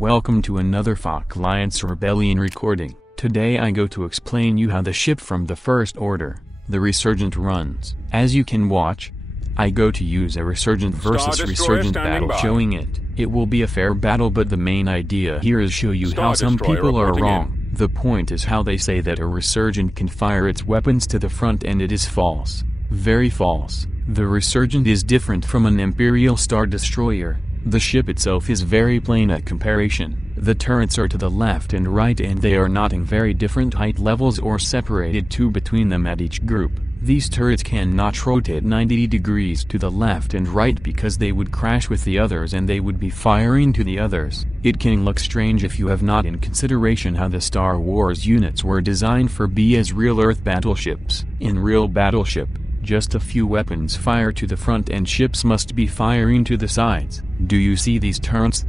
Welcome to another Fox Alliance Rebellion recording. Today I go to explain you how the ship from the First Order, the Resurgent, runs. As you can watch, I go to use a Resurgent versus Resurgent battle showing it. It will be a fair battle, but the main idea here is show you how some people are wrong. The point is how they say that a Resurgent can fire its weapons to the front, and it is false. Very false. The Resurgent is different from an Imperial Star Destroyer. The ship itself is very plain at comparison. The turrets are to the left and right, and they are not in very different height levels or separated two between them at each group. These turrets cannot rotate 90 degrees to the left and right because they would crash with the others and they would be firing to the others. It can look strange if you have not in consideration how the Star Wars units were designed for be as real Earth battleships. In real battleship, just a few weapons fire to the front and ships must be firing to the sides. Do you see these turrets?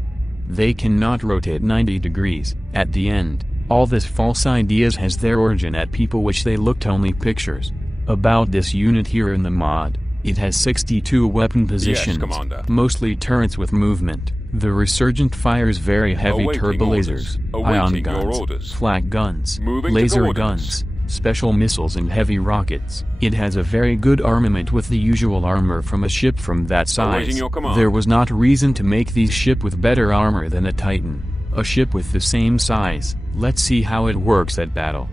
They cannot rotate 90 degrees. At the end, all this false ideas has their origin at people which they looked only pictures. About this unit here in the mod, it has 62 weapon positions, mostly turrets with movement. The Resurgent fires very heavy turbolasers, ion guns, flak guns, laser guns, special missiles and heavy rockets. It has a very good armament with the usual armor from a ship from that size. There was not reason to make these ship with better armor than a Titan, a ship with the same size. Let's see how it works at battle.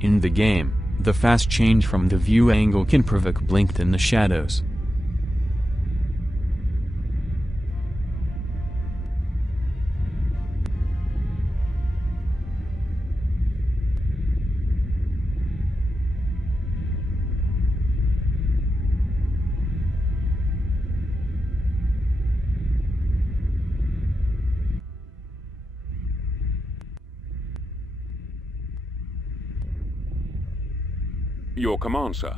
In the game, the fast change from the view angle can provoke blinked in the shadows. Your command, sir.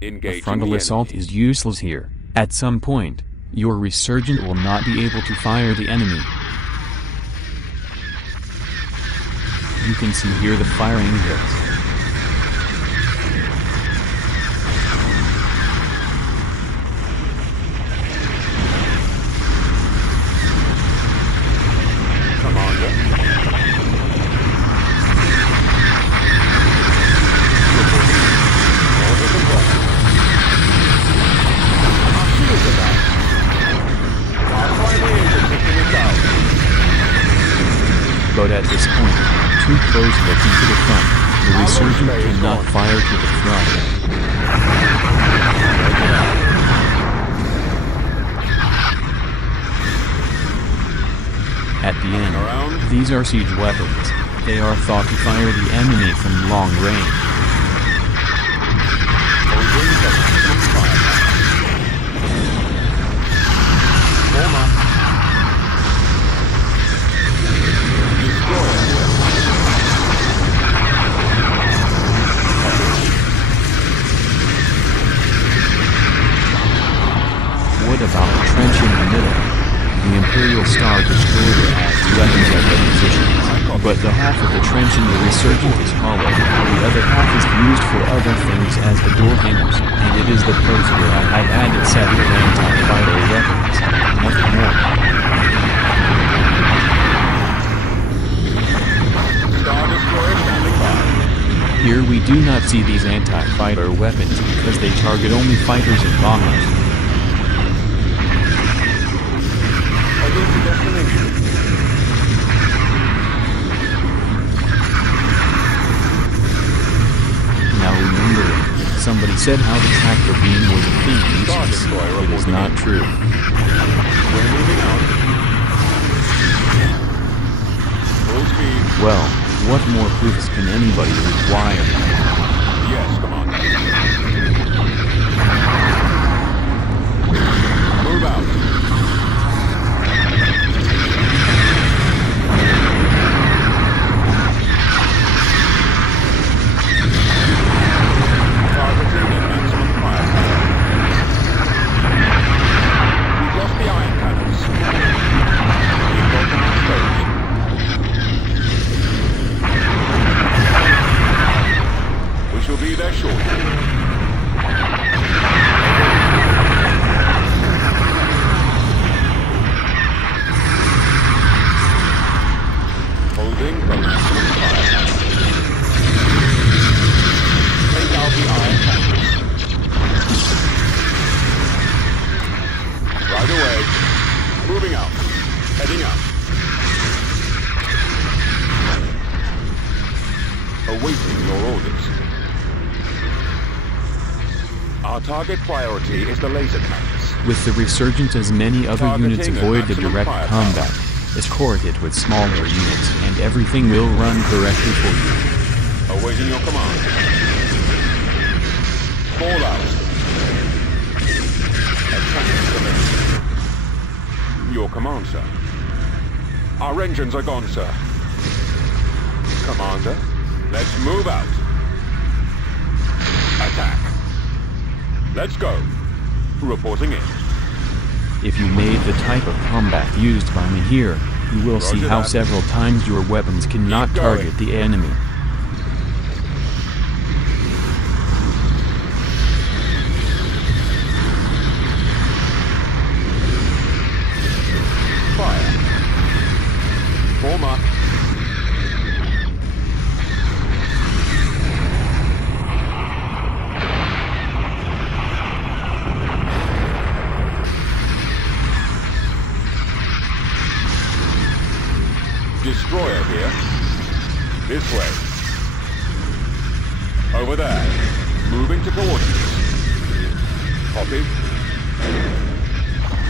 A frontal assault is useless here. At some point, your Resurgent will not be able to fire the enemy. You can see here the firing hits. But at this point, too close looking to the front, the Resurgent cannot fire to the front. At the end, these are siege weapons. They are thought to fire the enemy from long range. What about the trench in the middle? The Imperial Star Destroyer has weapons at the positions, but the half of the trench in the Resurgent is hollow. The other half is used for other things as the door hangers, and it is the place where I have added several anti-fighter weapons. Nothing more. Here we do not see these anti-fighter weapons because they target only fighters and bombers. Now remember, somebody said how the tractor beam was a thing useless. It is not true. Well, what more proofs can anybody require? Yes, Commander. Move out. target priority is the laser cannons. With the Resurgent, as many other units Targeting avoid the maximum direct firepower. combat. Escort it with smaller units and everything will run correctly for you. Awaiting your command. Fall out. Attack commenced. Your command, sir. Our engines are gone, sir. Commander, let's move out. Attack. Let's go. Reporting in. If you made the type of combat used by me here, you will see Roger how that. several times your weapons cannot Keep going. target the enemy. Fire. Form up. Destroyer here. This way. Over there. Moving to coordinates. Copy.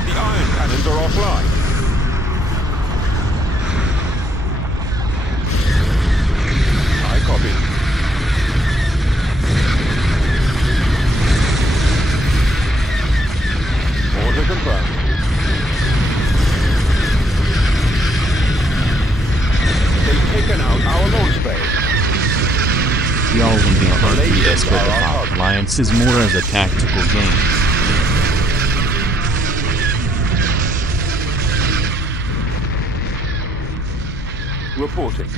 The iron cannons are offline. I copy. Order confirmed. They've taken out our launch bay. Y'all leaving Lasers RTS with are the our Hawk target. Alliance is more as a tactical game. Reporting.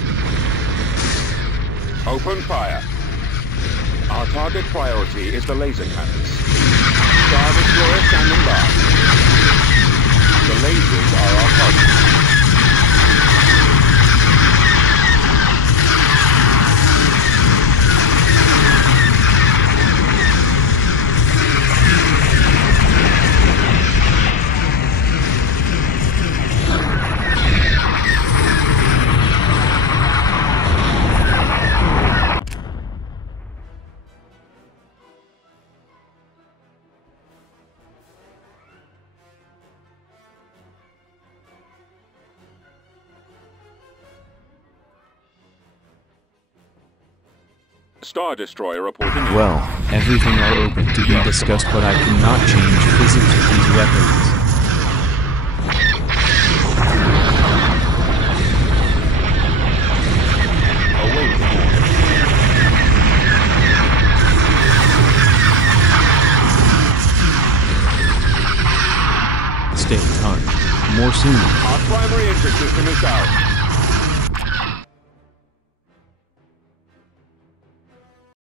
Open fire. Our target priority is the laser cannons. Star Destroyer standing by. The lasers are our target. Star Destroyer reporting in. Well, everything are open to be discussed, but I cannot change physics of these weapons. Awaiting. Stay in touch. More soon. Our primary engine system is down.